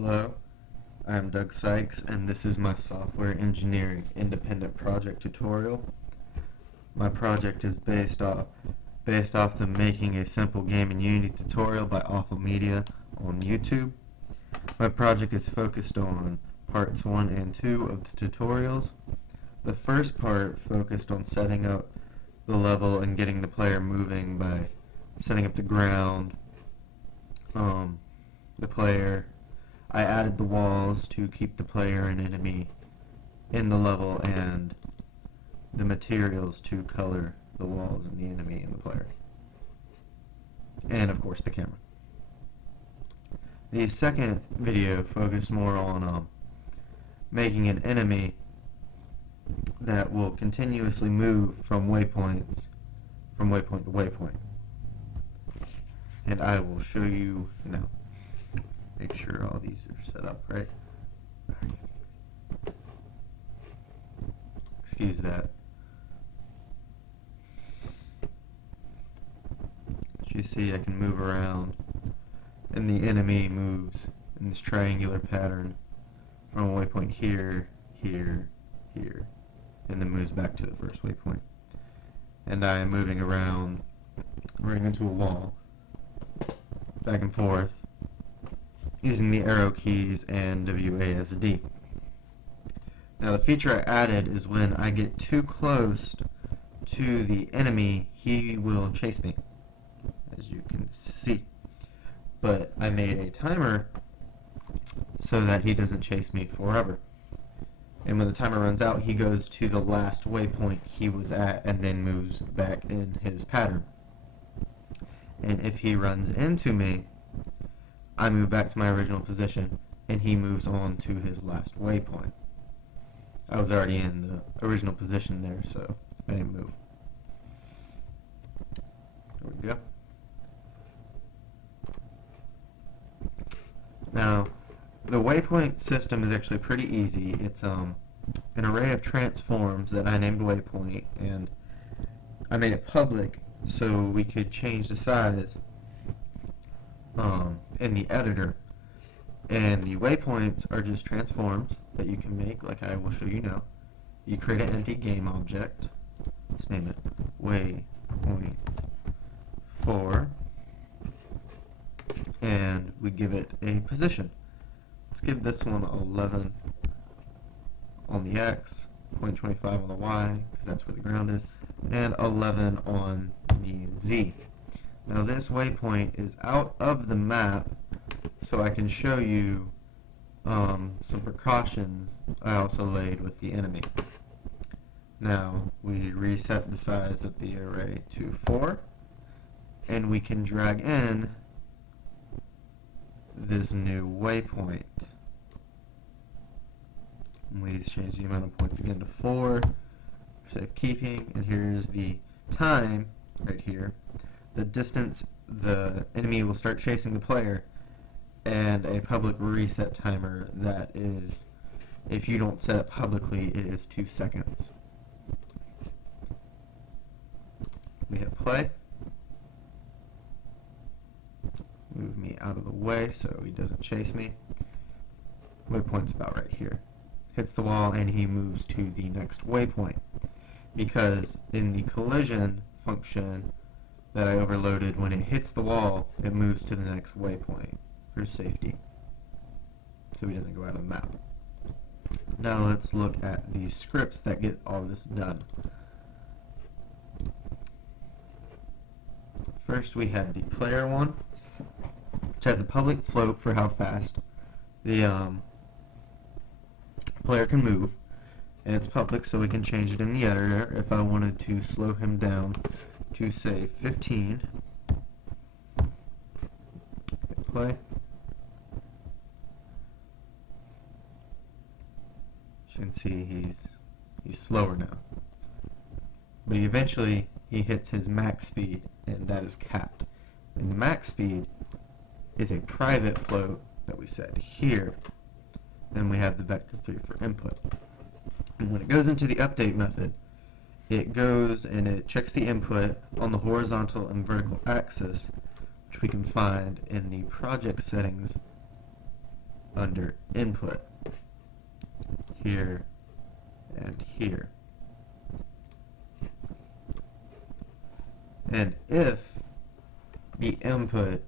Hello, I'm Doug Sykes, and this is my software engineering independent project tutorial. My project is based off the Making a Simple Game in Unity tutorial by Awful Media on YouTube. My project is focused on parts 1 and 2 of the tutorials. The first part focused on setting up the level and getting the player moving by setting up the ground, the player. I added the walls to keep the player and enemy in the level, and the materials to color the walls and the enemy and the player. And of course the camera. The second video focused more on making an enemy that will continuously move from waypoint to waypoint. And I will show you now. Make sure all these are set up right. Excuse that. As you see, I can move around, and the enemy moves in this triangular pattern from a waypoint here, here, here, and then moves back to the first waypoint. And I am moving around, running into a wall, back and forth, using the arrow keys and WASD. Now the feature I added is when I get too close to the enemy, he will chase me, as you can see. But I made a timer so that he doesn't chase me forever. And when the timer runs out, he goes to the last waypoint he was at and then moves back in his pattern. And if he runs into me, I move back to my original position, and he moves on to his last waypoint. I was already in the original position there, so I didn't move. There we go. Now, the waypoint system is actually pretty easy. It's an array of transforms that I named waypoint, and I made it public so we could change the size in the editor. And the waypoints are just transforms that you can make, like I will show you now. You create an empty game object. Let's name it waypoint 4, and we give it a position. Let's give this one 11 on the X, 0.25 on the Y, because that's where the ground is, and 11 on the Z. Now this waypoint is out of the map, so I can show you some precautions I also laid with the enemy. Now we reset the size of the array to 4, and we can drag in this new waypoint. And we change the amount of points again to 4, safekeeping, and here's the time right here. The distance the enemy will start chasing the player, and a public reset timer that is, if you don't set it publicly, it is 2 seconds. We hit play. Move me out of the way so he doesn't chase me. Waypoint's about right here. Hits the wall and he moves to the next waypoint, because in the collision function that I overloaded, when it hits the wall, it moves to the next waypoint for safety, so he doesn't go out of the map. Now let's look at the scripts that get all this done. First we have the player one, which has a public float for how fast the player can move, and it's public, so we can change it in the editor. If I wanted to slow him down to say 15, hit play. As you can see, he's slower now, but eventually he hits his max speed, and that is capped. And max speed is a private float that we set here. Then we have the vector3 for input. And when it goes into the update method, it goes and it checks the input on the horizontal and vertical axis, which we can find in the project settings under input, here and here. And if the input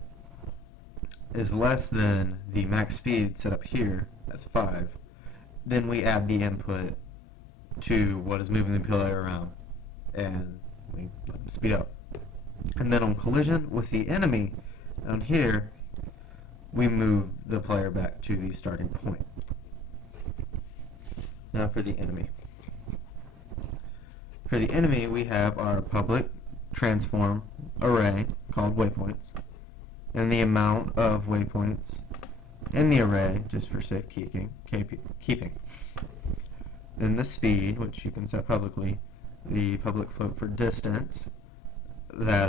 is less than the max speed set up here, that's 5, then we add the input to what is moving the player around, and we let them speed up. And then on collision with the enemy, down here, we move the player back to the starting point. Now for the enemy. For the enemy, we have our public transform array called waypoints, and the amount of waypoints in the array, just for safekeeping. Then the speed, which you can set publicly, the public float for distance, that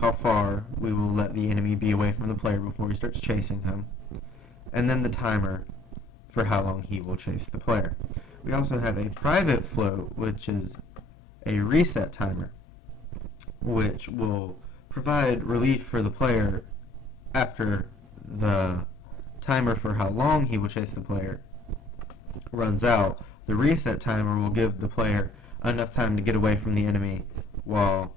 how far we will let the enemy be away from the player before he starts chasing him, and then the timer for how long he will chase the player. We also have a private float, which is a reset timer, which will provide relief for the player after the timer for how long he will chase the player runs out. The reset timer will give the player enough time to get away from the enemy while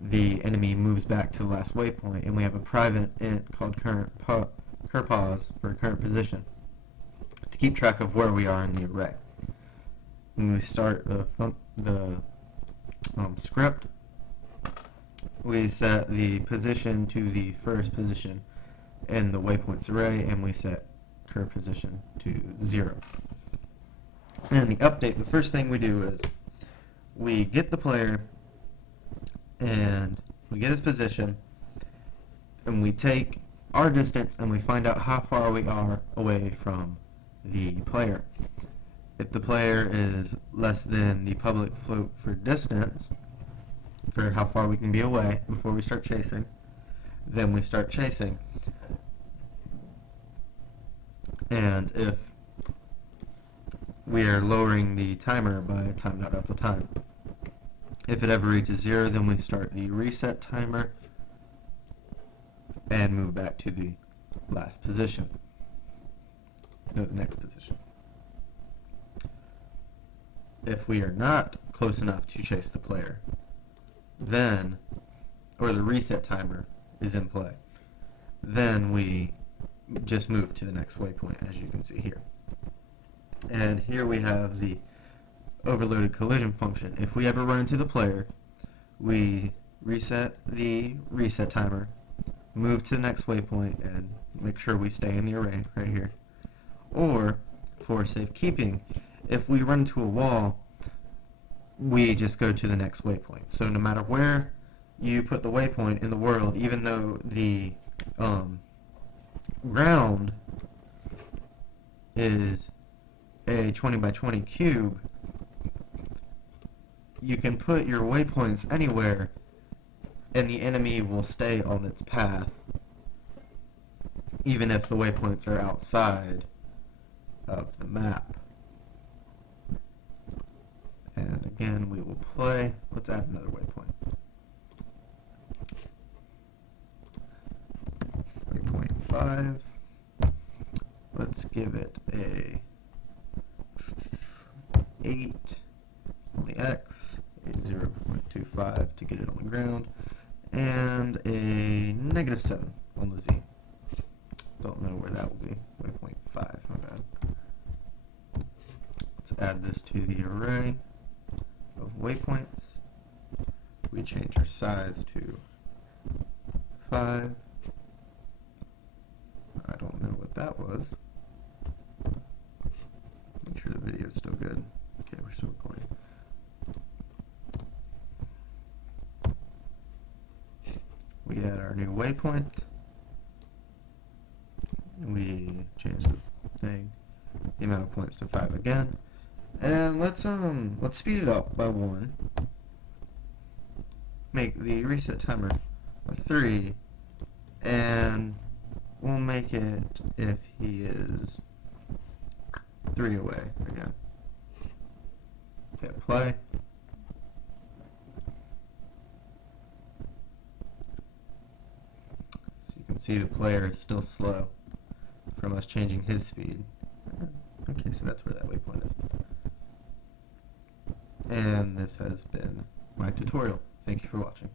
the enemy moves back to the last waypoint, and we have a private int called curpos for current position to keep track of where we are in the array. When we start the script, we set the position to the first position in the waypoints array, and we set cur position to 0. And the update, the first thing we do is we get the player and we get his position, and we take our distance and we find out how far we are away from the player. If the player is less than the public float for distance, for how far we can be away before we start chasing, then we start chasing. And if we are lowering the timer by time.out_time. If it ever reaches 0, then we start the reset timer and move back to the last position. No, the next position. If we are not close enough to chase the player, then, or the reset timer is in play, then we just move to the next waypoint, as you can see here. And here we have the overloaded collision function. If we ever run into the player, we reset the reset timer, move to the next waypoint, and make sure we stay in the array right here. Or, for safekeeping, if we run into a wall, we just go to the next waypoint. So no matter where you put the waypoint in the world, even though the ground is a 20 by 20 cube, you can put your waypoints anywhere and the enemy will stay on its path, even if the waypoints are outside of the map. And again, we will play. Let's add another waypoint. Waypoint 5. Let's give it a 8 on the X, a 0.25 to get it on the ground, and a -7 on the Z. Don't know where that will be. Waypoint 5, my bad. Let's add this to the array of waypoints. We change our size to 5. I don't know what that was. Make sure the video is still good. Okay, we're still recording. We add our new waypoint. We change the thing, the amount of points to 5 again. And let's speed it up by 1. Make the reset timer a 3, and we'll make it if he is 3 away again. Hit play. So you can see the player is still slow from us changing his speed. Okay, so that's where that waypoint is. And this has been my tutorial. Thank you for watching.